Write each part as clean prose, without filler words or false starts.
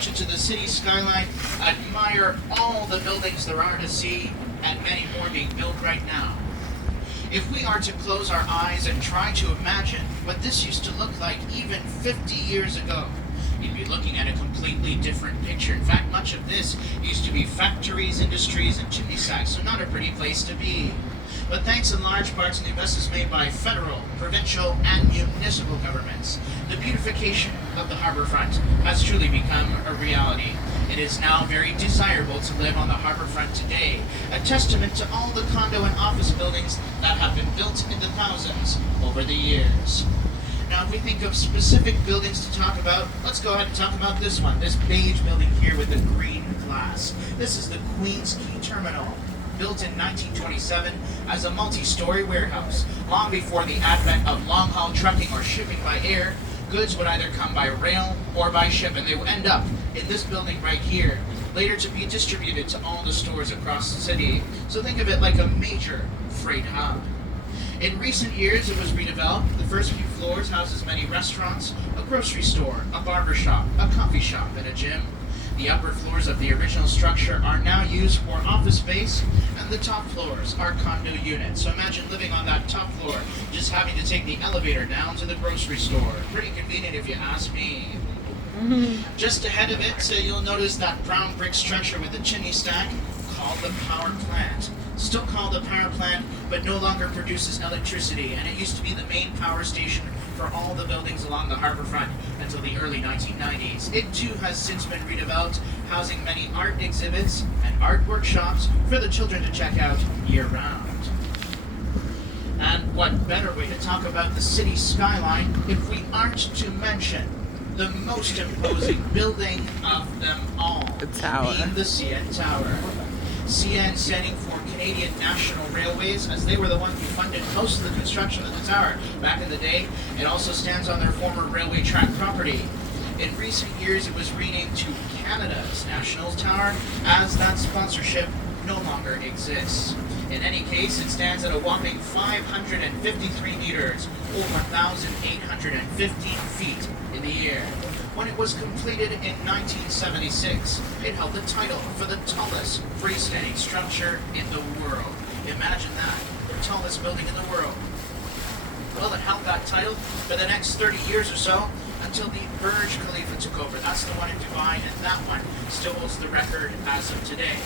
attention to the city skyline, admire all the buildings there are to see, and many more being built right now. If we are to close our eyes and try to imagine what this used to look like even 50 years ago, you'd be looking at a completely different picture. In fact, much of this used to be factories, industries, and chimney stacks, so not a pretty place to be. But thanks in large part to the investments made by federal, provincial, and municipal governments, the beautification of the harbourfront has truly become a reality. It is now very desirable to live on the harbourfront today, a testament to all the condo and office buildings that have been built in the thousands over the years. Now, if we think of specific buildings to talk about, let's go ahead and talk about this one, this beige building here with the green glass. This is the Queens Quay Terminal, built in 1927 as a multi-story warehouse. Long before the advent of long-haul trucking or shipping by air, goods would either come by rail or by ship, and they would end up in this building right here, later to be distributed to all the stores across the city. So think of it like a major freight hub. In recent years, it was redeveloped. The first few floors houses many restaurants, a grocery store, a barber shop, a coffee shop, and a gym. The upper floors of the original structure are now used for office space, and the top floors are condo units. So imagine living on that top floor, just having to take the elevator down to the grocery store. Pretty convenient if you ask me. Just ahead of it, you'll notice that brown brick structure with the chimney stack called the power plant. Still called a power plant, but no longer produces electricity, and it used to be the main power station for all the buildings along the harbourfront until the early 1990s. It too has since been redeveloped, housing many art exhibits and art workshops for the children to check out year-round. And what better way to talk about the city skyline if we aren't to mention the most imposing building of them all, The tower. being the CN Tower. CN standing for Canadian National Railways, as they were the ones who funded most of the construction of the tower back in the day. It also stands on their former railway track property. In recent years, it was renamed to Canada's National Tower, as that sponsorship no longer exists. In any case, it stands at a whopping 553 meters, or 1,815 feet in the air. When it was completed in 1976, it held the title for the tallest freestanding structure in the world. Imagine that, the tallest building in the world. Well, it held that title for the next 30 years or so, until the Burj Khalifa took over. That's the one in Dubai, and that one still holds the record as of today.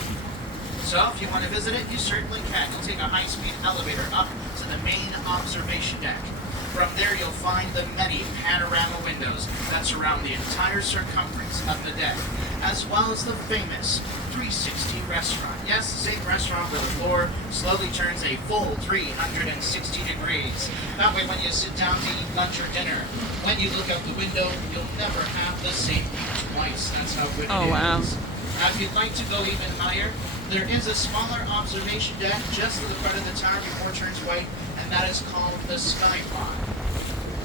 So if you want to visit it, you certainly can. You'll take a high-speed elevator up to the main observation deck. From there, you'll find the many panorama windows that surround the entire circumference of the deck, as well as the famous 360 restaurant. Yes, the same restaurant where the floor slowly turns a full 360 degrees. That way, when you sit down to eat lunch or dinner, when you look out the window, you'll never have the same view twice. That's how good it is. Oh, wow. Now, if you'd like to go even higher, there is a smaller observation deck just to the front of the tower before it turns white, and that is called the Sky Pod.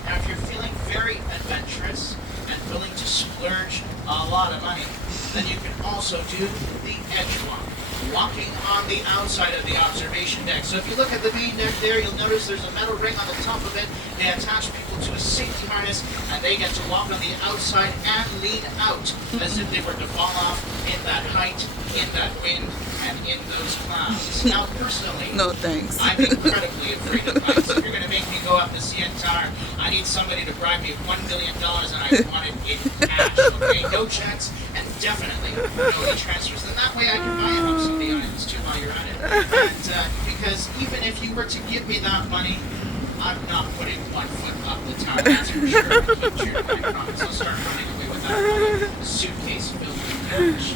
Now, if you're feeling very adventurous and willing to splurge a lot of money, then you can also do the edge walk, walking on the outside of the observation deck. So if you look at the main deck there, you'll notice there's a metal ring on the top of it. They attach people to a safety harness, and they get to walk on the outside and lean out as if they were to fall off in that height, in that wind, and in those clouds. Now, personally, No thanks. I'm incredibly afraid of heights. If you're going to make me go up the CN Tower, I need somebody to bribe me $1 million, and I want it in cash. Okay, no checks, and definitely no e-transfers. And that way I can buy a house on the islands too while you're at it. And because even if you were to give me that money, I'm not putting 1 foot up the tower. That's for sure. I keep true to my promise. I'll start running away with that money. Suitcase filled with cash.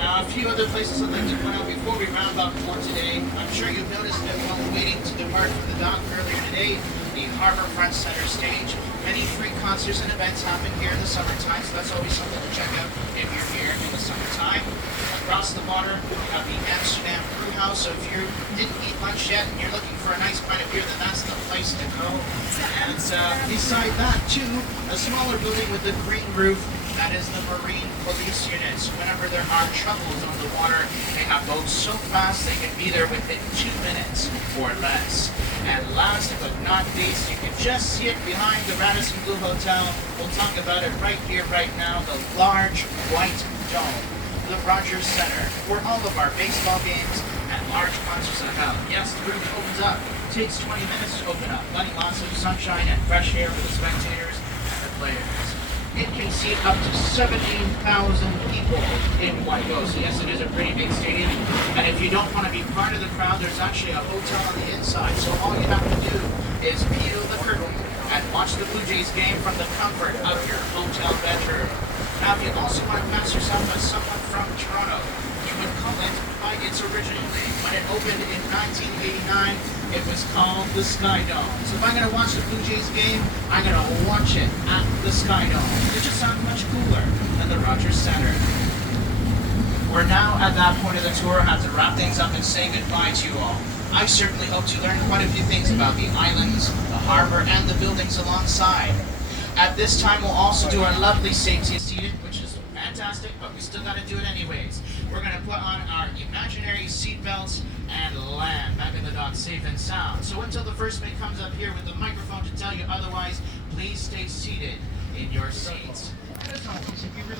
A few other places I'd like to point out before we round up for today. I'm sure you've noticed that while waiting to depart from the dock earlier today, the Harbourfront Center stage, many free concerts and events happen here in the summertime, so that's always something to check out if you're here in the summertime. Across the water, we have the Amsterdam Brew House, so if you didn't eat lunch yet and you're looking for a nice pint of beer, then that's the place to go. And beside that, too, a smaller building with a green roof That is the Marine Police units. Whenever there are troubles on the water, they have boats so fast they can be there within 2 minutes or less. And last but not least, you can just see it behind the Radisson Blu Hotel. We'll talk about it right here, right now. The large white dome, the Rogers Center, where all of our baseball games and large concerts are held. Yes, the roof opens up. It takes 20 minutes to open up, letting lots of sunshine and fresh air for the spectators and the players. It can seat up to 17,000 people in one go. So yes, it is a pretty big stadium. And if you don't want to be part of the crowd, there's actually a hotel on the inside. So all you have to do is peel the curtain and watch the Blue Jays game from the comfort of your hotel bedroom. Now, if you also want to pass yourself as someone from Toronto, you would call it by its original name. When it opened in 1989, it was called the Sky Dome. So if I'm going to watch the Blue Jays game, I'm going to watch it at the Sky Dome. It just sounds much cooler than the Rogers Center. We're now at that point of the tour. I have to wrap things up and say goodbye to you all. I certainly hope to learn quite a few things about the islands, the harbor, and the buildings alongside. At this time, we'll also do our lovely safety seated, which is fantastic, but we still got to do it anyways. We're going to put on our imaginary seatbelts and land back in the dock safe and sound. So until the first mate comes up here with the microphone to tell you otherwise, please stay seated in your seats. If you really